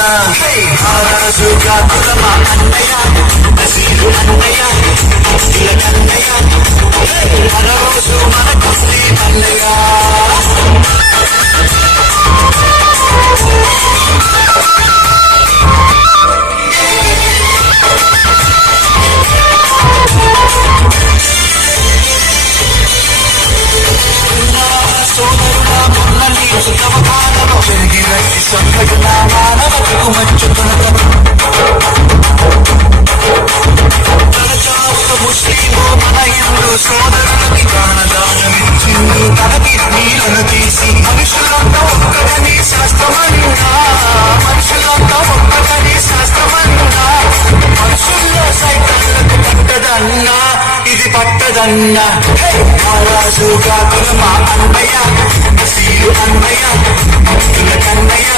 అన్న మహారాజుగా కులమా అన్నయ్య నసీరు అన్నయ్య భక్తుల కన్నయ్య మన రోజు మన కుస్తీ అన్నయ్య సోదరుల మొన్న నీచు తమకాలలో పెరిగినట్టి సంఘటన మానవతకు మంచుతున్నతను తన ముస్లిము మన హిందూ సోదరులకి ప్రాణదానమిచ్చింది తనకి నీళ్లను తీసి మనుషులంతా ఒక్కటని శాస్త్రమన్నా మనుషులంతా ఒక్కటని శాస్త్రమన్నా మనుషుల్లో సైతాన్లకు పట్టదన్నా ఇది పట్టదన్నా మహారాజుగా కులమా అన్నయ్య నసీరు అన్నయ్య భక్తుల కన్నయ్య